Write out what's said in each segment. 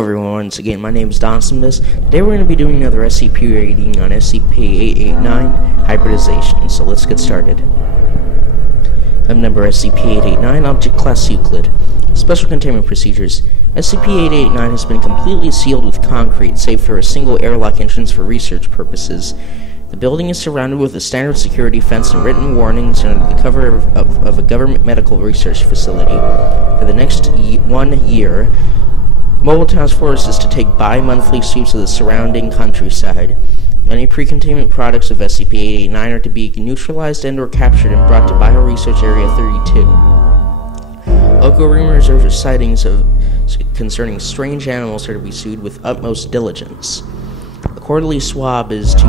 Everyone, once again, my name is Dawson. Today we're going to be doing another SCP rating on SCP-889 Hybridization, so let's get started. Item number SCP-889, Object Class Euclid. Special Containment Procedures. SCP-889 has been completely sealed with concrete, save for a single airlock entrance for research purposes. The building is surrounded with a standard security fence and written warnings under the cover of a government medical research facility. For the next 1 year, Mobile Task Force is to take bi-monthly sweeps of the surrounding countryside. Any pre-containment products of SCP-889 are to be neutralized and/or captured and brought to Bioresearch Area 32. Local rumors or sightings concerning strange animals are to be sued with utmost diligence. A quarterly swab is to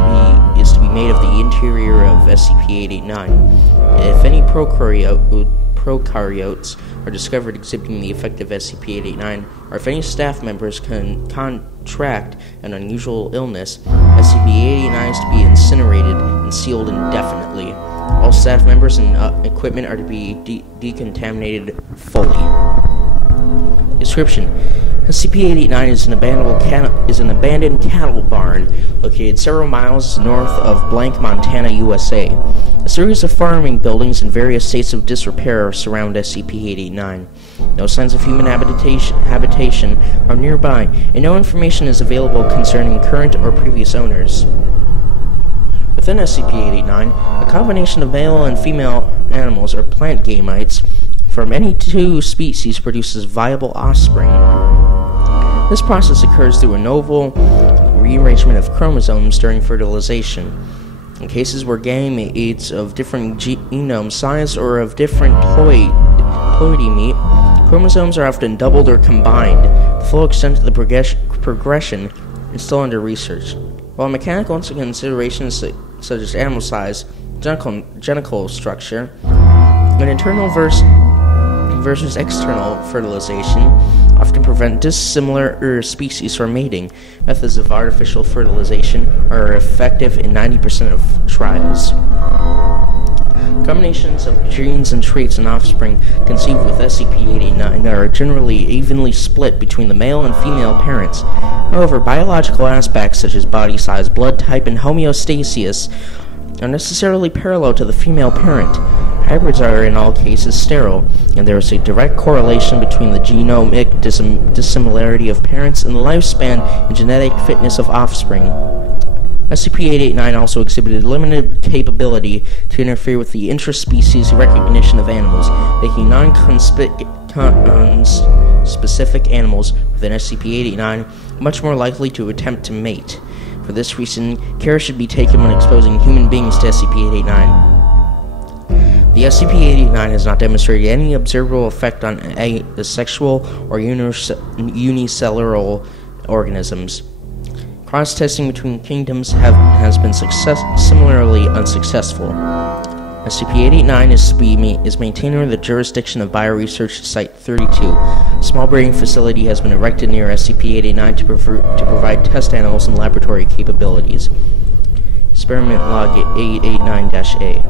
be made of the interior of SCP-889. If any prokaryotes are discovered exhibiting the effect of SCP-889, or if any staff members can contract an unusual illness, SCP-889 is to be incinerated and sealed indefinitely. All staff members and equipment are to be decontaminated fully. Description: SCP-889 is an abandoned cattle barn located several miles north of Blank, Montana, USA. A series of farming buildings in various states of disrepair surround SCP-889. No signs of human habitation are nearby, and no information is available concerning current or previous owners. Within SCP-889, a combination of male and female animals or plant gametes from any two species produces viable offspring. This process occurs through a novel rearrangement of chromosomes during fertilization. In cases where gametes of different genome size or of different ploidy meet, chromosomes are often doubled or combined. The full extent of the progression is still under research. While mechanical considerations such as animal size, genital structure, and internal versus external fertilization often prevent dissimilar species from mating, methods of artificial fertilization are effective in 90% of trials. Combinations of genes and traits and offspring conceived with SCP-889 are generally evenly split between the male and female parents. However, biological aspects such as body size, blood type, and homeostasis are necessarily parallel to the female parent. Hybrids are in all cases sterile, and there is a direct correlation between the genomic dissimilarity of parents and the lifespan and genetic fitness of offspring. SCP-889 also exhibited limited capability to interfere with the intraspecies recognition of animals, making non-specific animals within SCP-889 much more likely to attempt to mate. For this reason, care should be taken when exposing human beings to SCP-889. The SCP-889 has not demonstrated any observable effect on asexual or unicellular organisms. Cross-testing between kingdoms has been similarly unsuccessful. SCP-889 is maintained under the jurisdiction of Bioresearch Site 32. A small breeding facility has been erected near SCP-889 to provide test animals and laboratory capabilities. Experiment Log 889-A.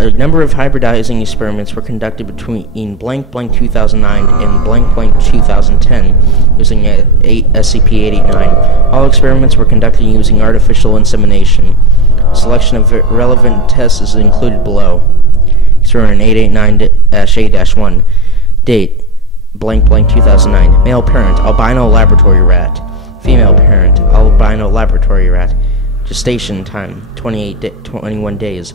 A number of hybridizing experiments were conducted between blank 2009 and blank 2010 using SCP-889. All experiments were conducted using artificial insemination. A selection of relevant tests is included below. Experiment 889-A-1. Date: blank 2009. Male parent, albino laboratory rat. Female parent, albino laboratory rat. Gestation time: 21 days.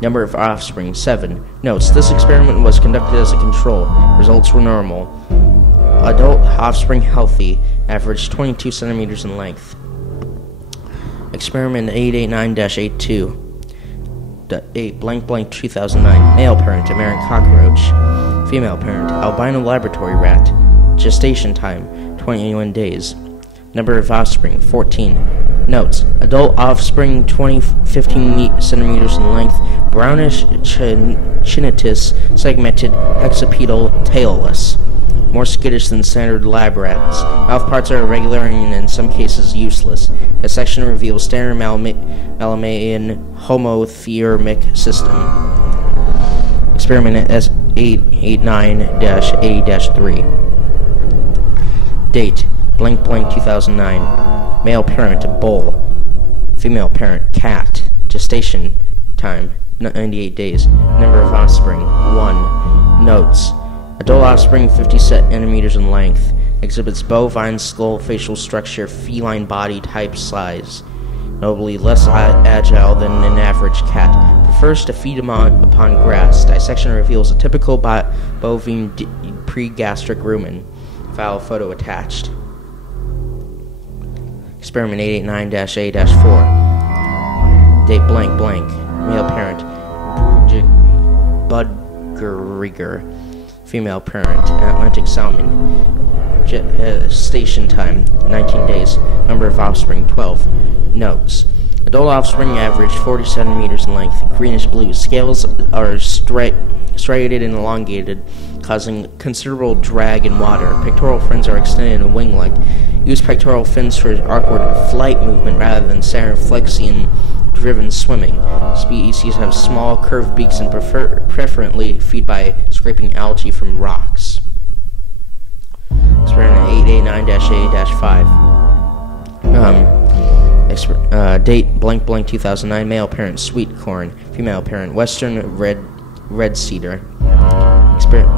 Number of offspring: 7. Notes: this experiment was conducted as a control. Results were normal. Adult offspring healthy. Average 22 centimeters in length. Experiment 889-A2. 8 blank 2009. Male parent: American cockroach. Female parent: albino laboratory rat. Gestation time: 21 days. Number of offspring: 14. Notes: adult offspring 15 centimeters in length, brownish chinnitus, segmented, hexapedal, tailless. More skittish than standard lab rats. Mouth parts are irregular and in some cases useless. Dissection reveals standard Malamaian homothermic system. Experiment S889-A-3. Date, blank blank 2009. Male parent, bull. Female parent, cat. Gestation time, 98 days. Number of offspring, 1. Notes. Adult offspring 50 centimeters in length. Exhibits bovine skull facial structure, feline body type size. Notably less agile than an average cat. Prefers to feed upon grass. Dissection reveals a typical bovine pregastric rumen. File photo attached. Experiment 889-A-4. Date blank blank. Male parent, Budgeriger. Female parent, Atlantic salmon. Gestation time, 19 days. Number of offspring, 12. Notes. Adult offspring average 40 centimeters in length, greenish blue. Scales are striated and elongated, causing considerable drag in water. Pectoral fins are extended and wing-like. Use pectoral fins for awkward flight movement rather than circumflexion-driven swimming. Species have small, curved beaks and preferentially feed by scraping algae from rocks. Experiment 889-A-5. Date blank blank 2009. Male parent, sweet corn. Female parent, western red cedar.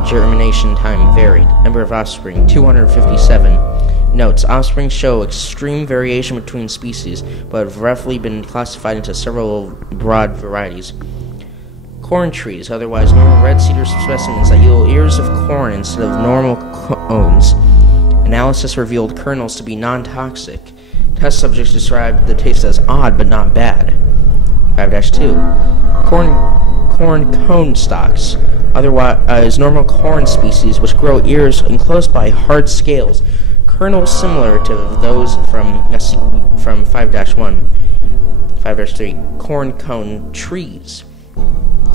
Germination time varied. Number of offspring, 257. Notes. Offspring show extreme variation between species, but have roughly been classified into several broad varieties. Corn trees, otherwise normal red cedar specimens that yield ears of corn instead of normal cones. Analysis revealed kernels to be non-toxic. Test subjects described the taste as odd but not bad. 5-2. Corn cone stalks, otherwise normal corn species which grow ears enclosed by hard scales. Kernels similar to those from 5-1. 5-3. Corn cone trees,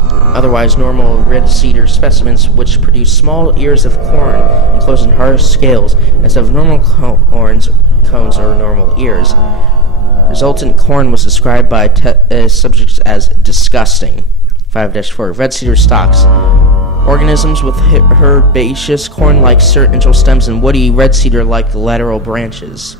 otherwise normal red cedar specimens which produce small ears of corn enclosed in hard scales instead of normal cones or normal ears. Resultant corn was described by subjects as disgusting. 5-4. Red cedar stalks. Organisms with herbaceous corn-like central stems and woody red cedar-like lateral branches.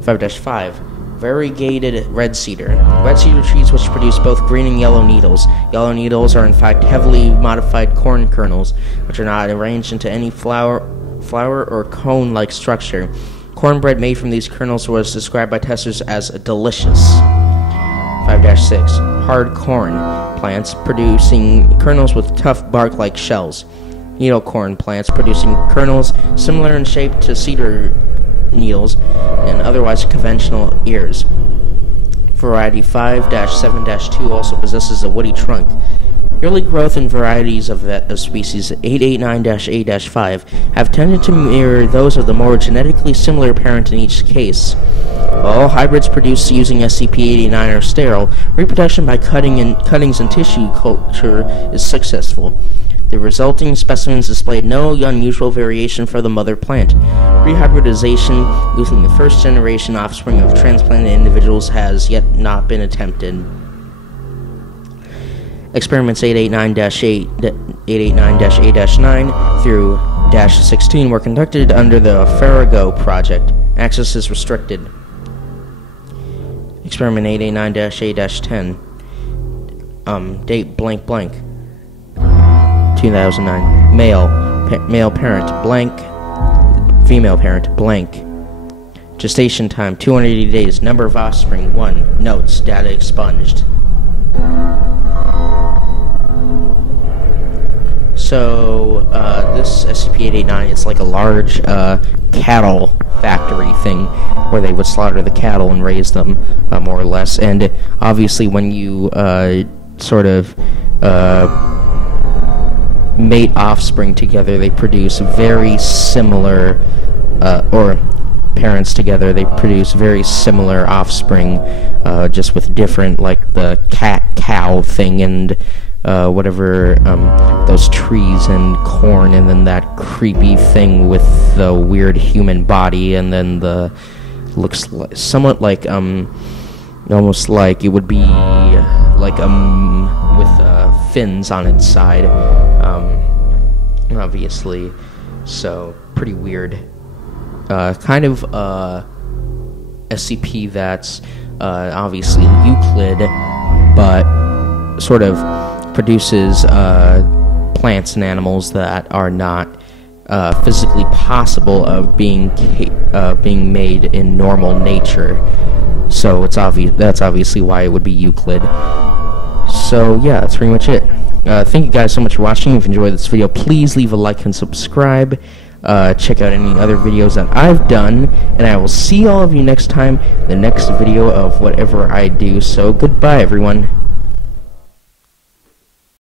5-5. Variegated red cedar. Red cedar trees which produce both green and yellow needles. Yellow needles are in fact heavily modified corn kernels, which are not arranged into any flower or cone-like structure. Cornbread made from these kernels was described by testers as delicious. 5-6. Hard corn plants producing kernels with tough bark-like shells. Needle corn plants producing kernels similar in shape to cedar needles and otherwise conventional ears. Variety 5-7-2 also possesses a woody trunk. Early growth in varieties of species 889-A-5 have tended to mirror those of the more genetically similar parent in each case. While all hybrids produced using SCP-889 are sterile, reproduction by cuttings and tissue culture is successful. The resulting specimens displayed no unusual variation for the mother plant. Rehybridization using the first-generation offspring of transplanted individuals has yet not been attempted. Experiments 889-A-9 through -16 were conducted under the Farrago project. Access is restricted. Experiment 889-A-10. Date blank blank. 2009. Male parent blank. Female parent blank. Gestation time 280 days. Number of offspring 1. Notes. Data expunged. So, this SCP-889, it's like a large, cattle factory thing, where they would slaughter the cattle and raise them, more or less, and obviously when you, mate offspring together, they produce very similar, or parents together, they produce very similar offspring, just with different, like the cat-cow thing, and whatever, those trees and corn, and then that creepy thing with the weird human body, and then the looks somewhat like, almost like it would be like, with, fins on its side, obviously, so, pretty weird. kind of SCP that's obviously Euclid, but sort of produces plants and animals that are not physically possible of being made in normal nature. So it's that's obviously why it would be Euclid. So yeah, that's pretty much it. Thank you guys so much for watching. If you enjoyed this video, please leave a like and subscribe. Check out any other videos that I've done, and I will see all of you next time, the next video of whatever I do. So goodbye, everyone.